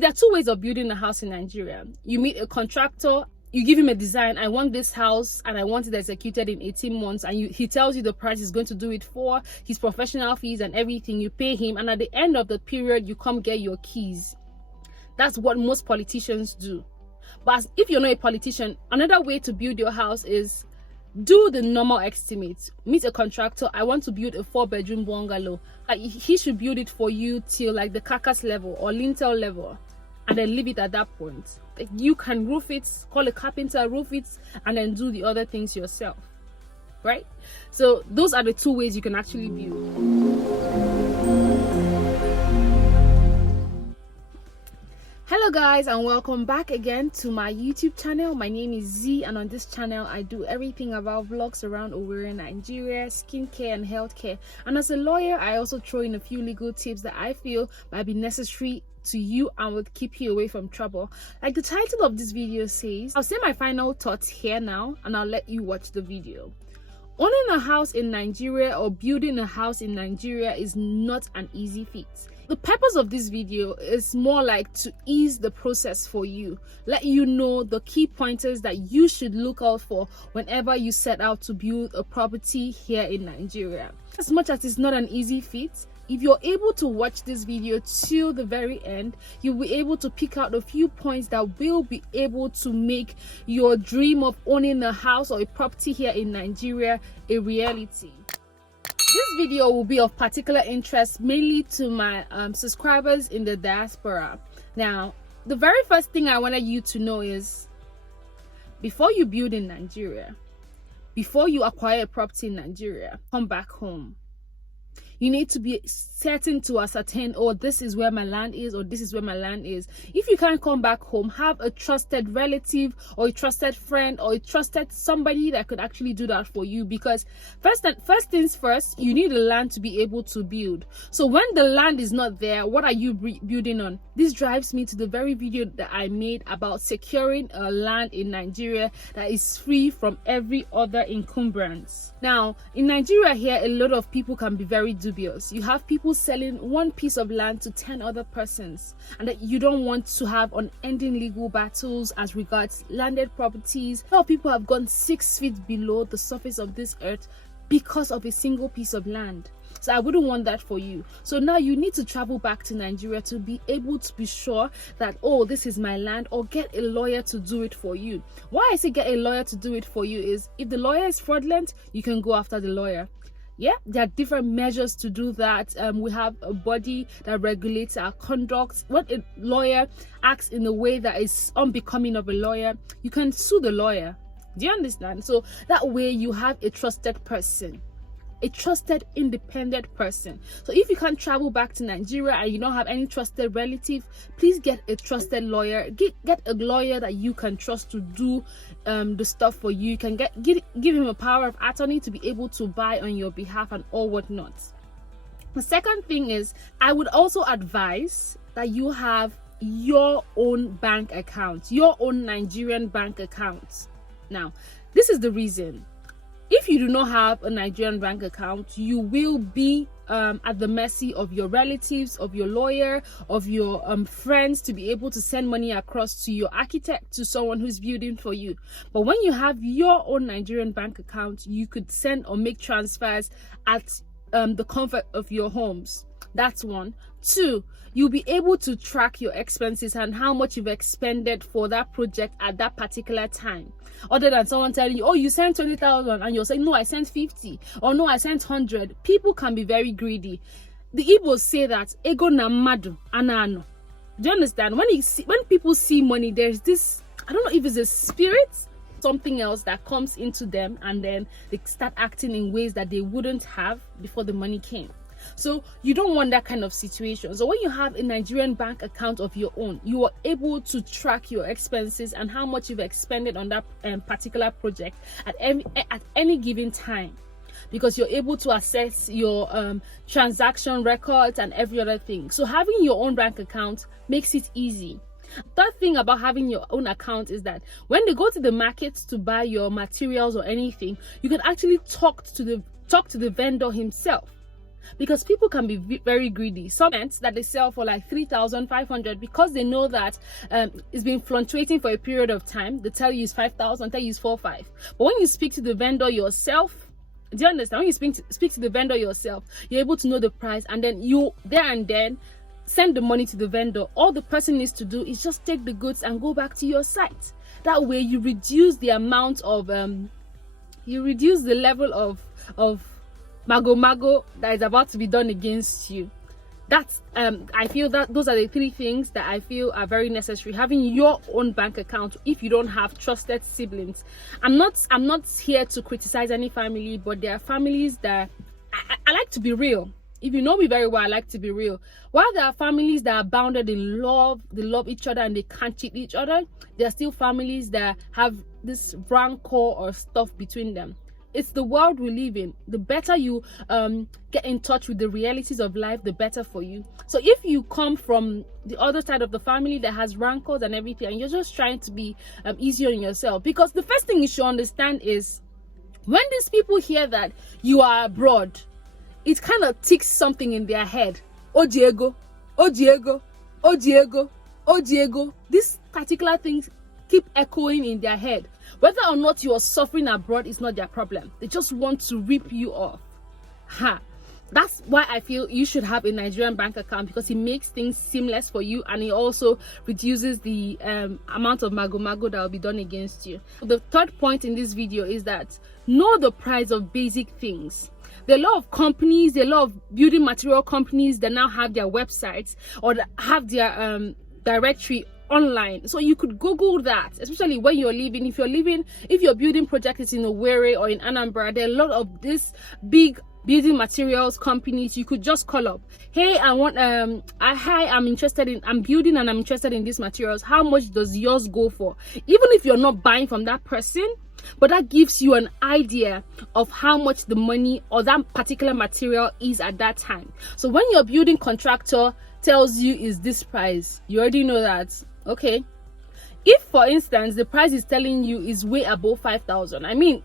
There are two ways of building a house in Nigeria. You meet a contractor, you give him a design, I want this house and I want it executed in 18 months, and he tells you the price he's going to do it for, his professional fees and everything. You pay him, and at the end of the period you come get your keys. That's what most politicians do. But if you're not a politician, another way to build your house is do the normal estimate. Meet a contractor. I want to build a 4-bedroom bungalow. He should build it for you till like the carcass level or lintel level, and then leave it at that point. You can roof it, call a carpenter, roof it, and then do the other things yourself, right? So those are the two ways you can actually build. Hello guys, and welcome back again to my YouTube channel. My name is Z, and on this channel I do everything about vlogs around Owerri, Nigeria, skincare and healthcare. And as a lawyer, I also throw in a few legal tips that I feel might be necessary to you and would keep you away from trouble. Like the title of this video says, I'll say my final thoughts here now and I'll let you watch the video. Owning a house in Nigeria or building a house in Nigeria is not an easy feat. The purpose of this video is more like to ease the process for you, let you know the key pointers that you should look out for whenever you set out to build a property here in Nigeria. As much as it's not an easy feat, if you're able to watch this video till the very end, you'll be able to pick out a few points that will be able to make your dream of owning a house or a property here in Nigeria a reality. This video will be of particular interest mainly to my subscribers in the diaspora. Now, the very first thing I wanted you to know is, before you build in Nigeria, before you acquire a property in Nigeria, come back home. You need to be certain to ascertain, oh, this is where my land is, or this is where my land is. If you can't come back home, have a trusted relative or a trusted friend or a trusted somebody that could actually do that for you. Because first things first, you need the land to be able to build. So when the land is not there, what are you building on? This drives me to the very video that I made about securing a land in Nigeria that is free from every other encumbrance. Now, in Nigeria here, a lot of people can be very dubious. You have people selling one piece of land to 10 other persons, and that you don't want to have unending legal battles as regards landed properties. A lot of people have gone 6 feet below the surface of this earth because of a single piece of land. So I wouldn't want that for you. So now you need to travel back to Nigeria to be able to be sure that, oh, this is my land, or get a lawyer to do it for you. Why I say get a lawyer to do it for you is, if the lawyer is fraudulent, you can go after the lawyer. Yeah, there are different measures to do that. We have a body that regulates our conduct. When a lawyer acts in a way that is unbecoming of a lawyer, you can sue the lawyer. Do you understand? So that way you have a trusted person, a trusted independent person. So if you can't travel back to Nigeria and you don't have any trusted relative, please get a trusted lawyer. Get a lawyer that you can trust to do the stuff for you. You can give him a power of attorney to be able to buy on your behalf and all whatnot. The second thing is, I would also advise that you have your own bank account, your own Nigerian bank account. Now, this is the reason. If you do not have a Nigerian bank account, you will be at the mercy of your relatives, of your lawyer, of your friends to be able to send money across to your architect, to someone who's building for you. But when you have your own Nigerian bank account, you could send or make transfers at the comfort of your homes. That's one. Two, you'll be able to track your expenses and how much you've expended for that project at that particular time. Other than someone telling you, oh, you sent 20,000, and you're saying, no, I sent 50, or no, I sent 100. People can be very greedy. The Igbos say that ego na madu anano. Do you understand? When people see money, there's this, I don't know if it's a spirit, something else that comes into them, and then they start acting in ways that they wouldn't have before the money came. So you don't want that kind of situation. So when you have a Nigerian bank account of your own, you are able to track your expenses and how much you've expended on that particular project at any given time, because you're able to access your transaction records and every other thing. So having your own bank account makes it easy. Third thing about having your own account is that when they go to the market to buy your materials or anything, you can actually talk to the vendor himself. because people can be very greedy. Some that they sell for like 3,500 because they know that it's been fluctuating for a period of time. They tell you it's 5,000, tell you it's 4,500. But when you speak to the vendor yourself, do you understand? When you speak to the vendor yourself, you're able to know the price, and then you there and then send the money to the vendor. All the person needs to do is just take the goods and go back to your site. That way you reduce the amount of you reduce the level of mago that is about to be done against you. That's I feel that those are the three things that I feel are very necessary. Having your own bank account if you don't have trusted siblings. I'm not here to criticize any family, but there are families that I like to be real. If you know me very well, I like to be real. While there are families that are bounded in love, they love each other and they can't cheat each other, there are still families that have this rancor or stuff between them. It's the world we live in. The better you get in touch with the realities of life, the better for you. So if you come from the other side of the family that has rancors and everything, and you're just trying to be easier on yourself, because the first thing you should understand is when these people hear that you are abroad, it kind of ticks something in their head. Oh Diego, oh Diego, oh Diego, oh Diego. These particular things keep echoing in their head. Whether or not you are suffering abroad is not their problem. They just want to rip you off. That's why I feel you should have a Nigerian bank account, because it makes things seamless for you, and it also reduces the amount of mago that will be done against you. The third point in this video is that know the price of basic things. There are a lot of companies, there are a lot of building material companies that now have their websites or have their directory online, so you could Google that, especially when you're living. If your building project is in Owerri or in Anambra, there are a lot of these big building materials companies. You could just call up, hey, I want hi, I'm building and I'm interested in these materials. How much does yours go for? Even if you're not buying from that person, but that gives you an idea of how much the money or that particular material is at that time. So when your building contractor tells you is this price, you already know that, okay. If for instance the price is telling you is way above 5,000, I mean,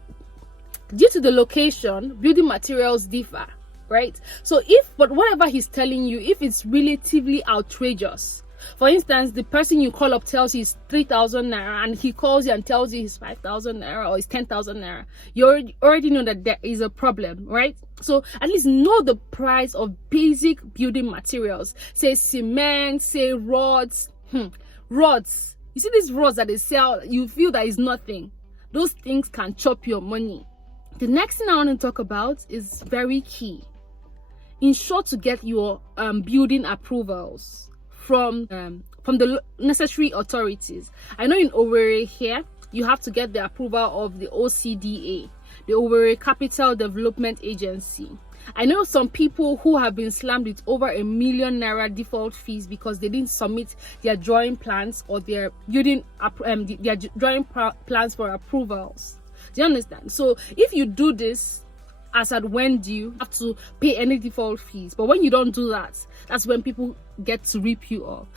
due to the location, building materials differ, right? So but whatever he's telling you, if it's relatively outrageous, for instance, the person you call up tells you it's 3,000 naira, and he calls you and tells you it's 5,000 naira or it's 10,000 naira, you already know that there is a problem, right? So at least know the price of basic building materials. Say cement, say rods. Rods. You see these rods that they sell, you feel that is nothing. Those things can chop your money. The next thing I want to talk about is very key. Ensure to get your building approvals from the necessary authorities. I know in Owerri here, you have to get the approval of the OCDA, the Owerri Capital Development Agency. I know some people who have been slammed with over ₦1 million default fees because they didn't submit their drawing plans or their building their drawing plans for approvals. Do you understand? So if you do this as at when due, you have to pay any default fees. But when you don't do that, that's when people get to rip you off.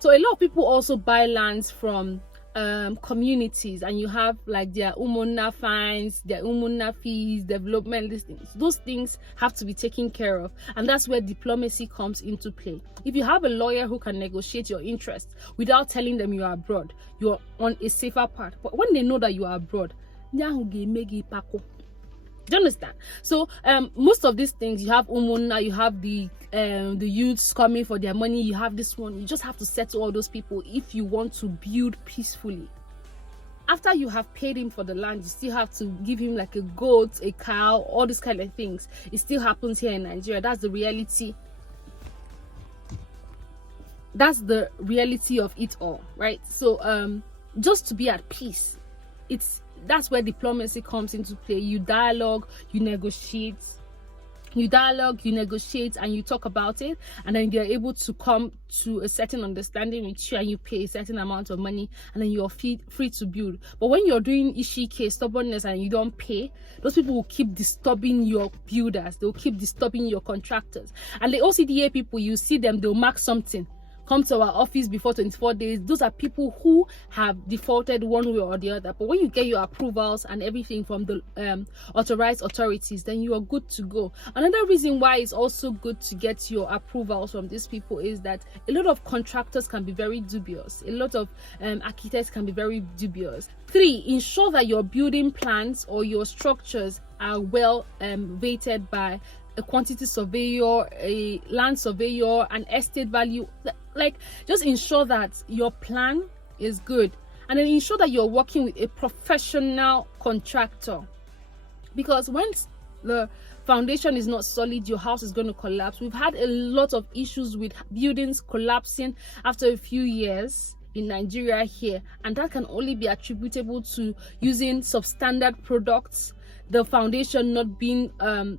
So a lot of people also buy lands from communities, and you have like their umuna fines, their umuna fees, development listings. Those things have to be taken care of, and that's where diplomacy comes into play. If you have a lawyer who can negotiate your interests without telling them you are abroad, you're on a safer path. But when they know that you are abroad, do you understand? So most of these things, you have umuna, you have the youths coming for their money, you have this one. You just have to settle all those people if you want to build peacefully. After you have paid him for the land, you still have to give him like a goat, a cow, all these kind of things. It still happens here in Nigeria. That's the reality. That's the reality of it all, right? So just to be at peace, that's where diplomacy comes into play. You dialogue, you negotiate, and you talk about it, and then you're able to come to a certain understanding with you, and you pay a certain amount of money, and then you're free to build. But when you're doing ishike, stubbornness, and you don't pay, those people will keep disturbing your builders, they'll keep disturbing your contractors. And the OCDA people, you see them, they'll mark something come to our office before 24 days. Those are people who have defaulted one way or the other. But when you get your approvals and everything from the authorized authorities, then you are good to go. Another reason why it's also good to get your approvals from these people is that a lot of contractors can be very dubious. A lot of architects can be very dubious. 3, ensure that your building plans or your structures are well weighted by a quantity surveyor, a land surveyor, an estate value. Like, just ensure that your plan is good, and then ensure that you're working with a professional contractor, because once the foundation is not solid, your house is going to collapse. We've had a lot of issues with buildings collapsing after a few years in Nigeria here, and that can only be attributable to using substandard products, the foundation not being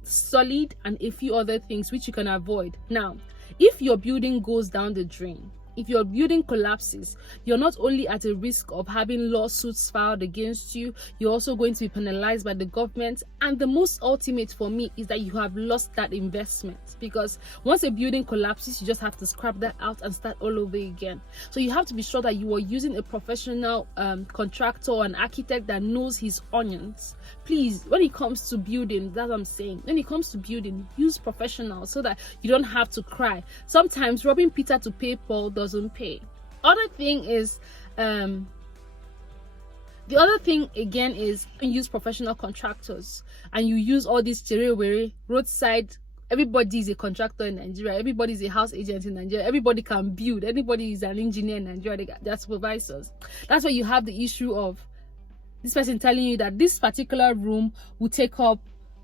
solid, and a few other things which you can avoid. Now, if your building goes down the drain, if your building collapses, you're not only at a risk of having lawsuits filed against you, you're also going to be penalized by the government. And the most ultimate for me is that you have lost that investment, because once a building collapses, you just have to scrap that out and start all over again. So you have to be sure that you are using a professional contractor or an architect that knows his onions. Please, when it comes to building, that's what I'm saying, when it comes to building, use professionals so that you don't have to cry. Sometimes robbing Peter to pay Paul doesn't pay. Other thing is the other thing again is you use professional contractors, and you use all these cherewere roadside. Everybody is a contractor in Nigeria. Everybody is a house agent in Nigeria. Everybody can build. Everybody is an engineer in Nigeria. They're supervisors. That's why you have the issue of this person telling you that this particular room will take up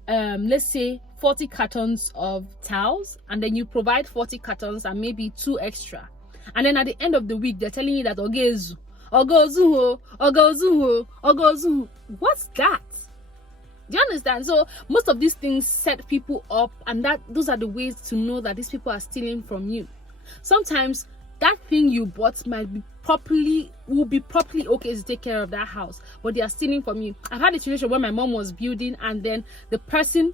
let's say 40 cartons of towels, and then you provide 40 cartons and maybe 2 extra, and then at the end of the week they're telling you that ogezu, what's that? Do you understand? So most of these things set people up, and those are the ways to know that these people are stealing from you. Sometimes that thing you bought will be properly okay to take care of that house, but they are stealing from you. I've had a situation where my mom was building, and then the person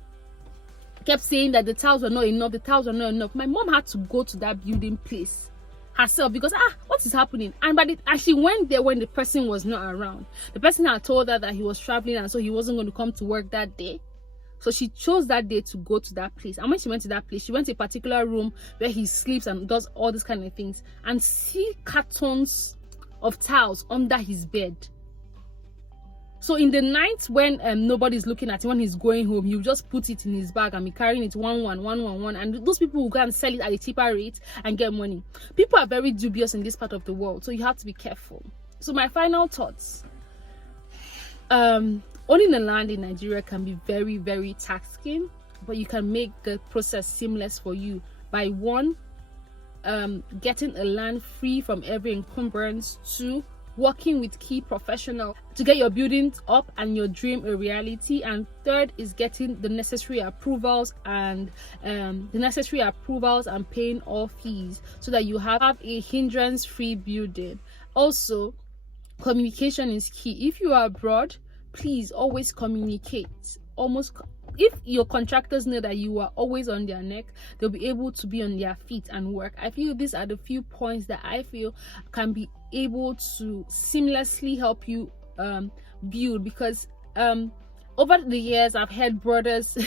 kept saying that the tiles were not enough. My mom had to go to that building place herself, because what is happening? And she went there when the person was not around. The person had told her that he was traveling, and so he wasn't going to come to work that day. So she chose that day to go to that place. And when she went to that place, she went to a particular room where he sleeps and does all these kind of things, and see cartons of towels under his bed. So in the night when nobody's looking at him, when he's going home, he'll just put it in his bag and be carrying it one, and those people will go and sell it at a cheaper rate and get money. People are very dubious in this part of the world, so you have to be careful. So my final thoughts: owning a land in Nigeria can be very, very taxing, but you can make the process seamless for you by 1, getting a land free from every encumbrance, 2, working with key professionals to get your buildings up and your dream a reality, and 3rd is getting the necessary approvals and paying all fees so that you have a hindrance-free building. Also, communication is key. If you are abroad, please always communicate. If your contractors know that you are always on their neck, they'll be able to be on their feet and work. I feel these are the few points that I feel can be able to seamlessly help you build, because over the years I've heard brothers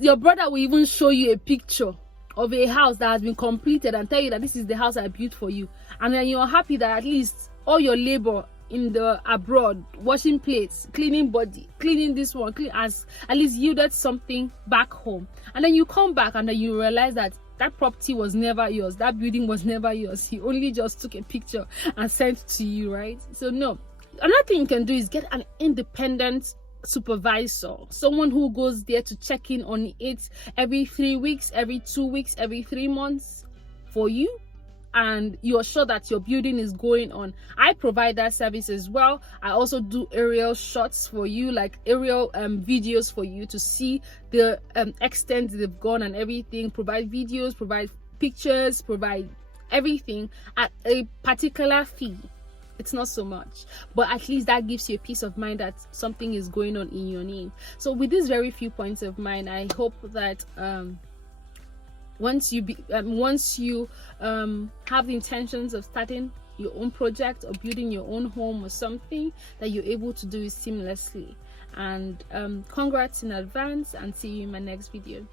your brother will even show you a picture of a house that has been completed and tell you that this is the house I built for you, and then you're happy that at least all your labor in the abroad, washing plates, cleaning body, cleaning this one, has at least yielded something back home. And then you come back and then you realize that property was never yours, that building was never yours. He only just took a picture and sent it to you, right? So no. Another thing you can do is get an independent supervisor, someone who goes there to check in on it every 3 weeks, every 2 weeks, every 3 months for you, and you're sure that your building is going on. I provide that service as well. I also do aerial shots for you, like aerial videos for you to see the extent they've gone and everything. Provide videos, provide pictures, provide everything at a particular fee. It's not so much, but at least that gives you a peace of mind that something is going on in your name. So with these very few points of mine, I hope that once you have the intentions of starting your own project or building your own home or something, that you're able to do it seamlessly. And congrats in advance, and see you in my next video.